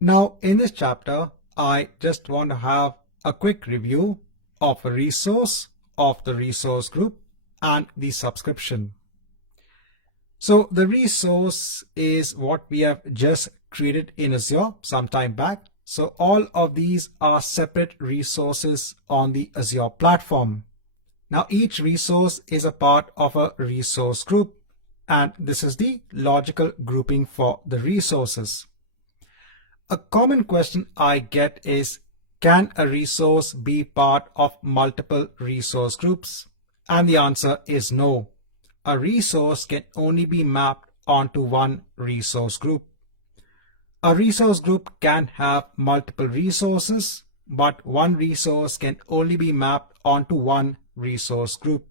Now in this chapter, I just want to have a quick review of a resource, of the resource group, and the subscription. So the resource is what we have just created in Azure some time back. So all of these are separate resources on the Azure platform. Now each resource is a part of a resource group, and this is the logical grouping for the resources. A common question I get is, can a resource be part of multiple resource groups? And the answer is no. A resource can only be mapped onto one resource group. A resource group can have multiple resources, but one resource can only be mapped onto one resource group.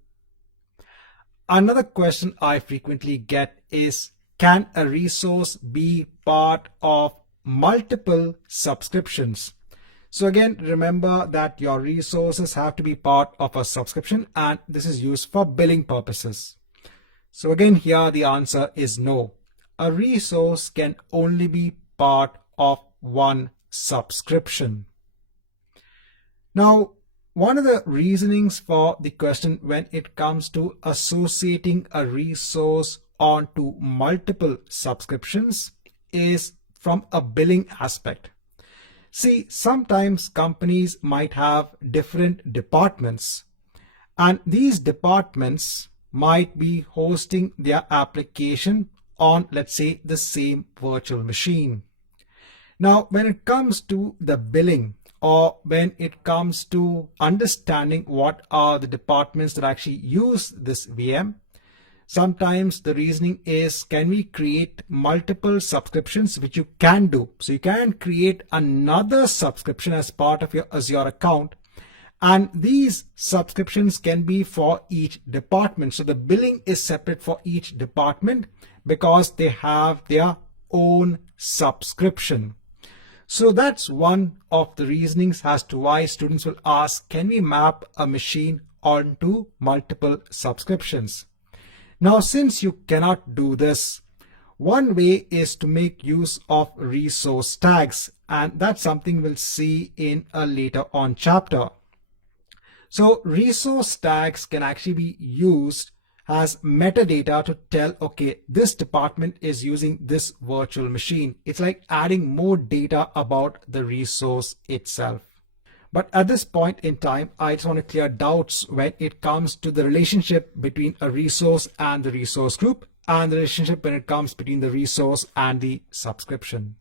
Another question I frequently get is, can a resource be part of multiple subscriptions? So again, remember that your resources have to be part of a subscription, and this is used for billing purposes. So again, here the answer is no. A resource can only be part of one subscription. Now, one of the reasonings for the question when it comes to associating a resource onto multiple subscriptions is from a billing aspect. See, sometimes companies might have different departments, and these departments might be hosting their application on, let's say, the same virtual machine. Now, when it comes to the billing, or when it comes to understanding what are the departments that actually use this VM, sometimes the reasoning is, can we create multiple subscriptions, which you can do. So you can create another subscription as part of your Azure account, and these subscriptions can be for each department. So the billing is separate for each department because they have their own subscription. So that's one of the reasonings as to why students will ask, can we map a machine onto multiple subscriptions? Now, since you cannot do this, one way is to make use of resource tags, and that's something we'll see in a later on chapter. So resource tags can actually be used as metadata to tell, okay, this department is using this virtual machine. It's like adding more data about the resource itself. But at this point in time, I just want to clear doubts when it comes to the relationship between a resource and the resource group, and the relationship when it comes between the resource and the subscription.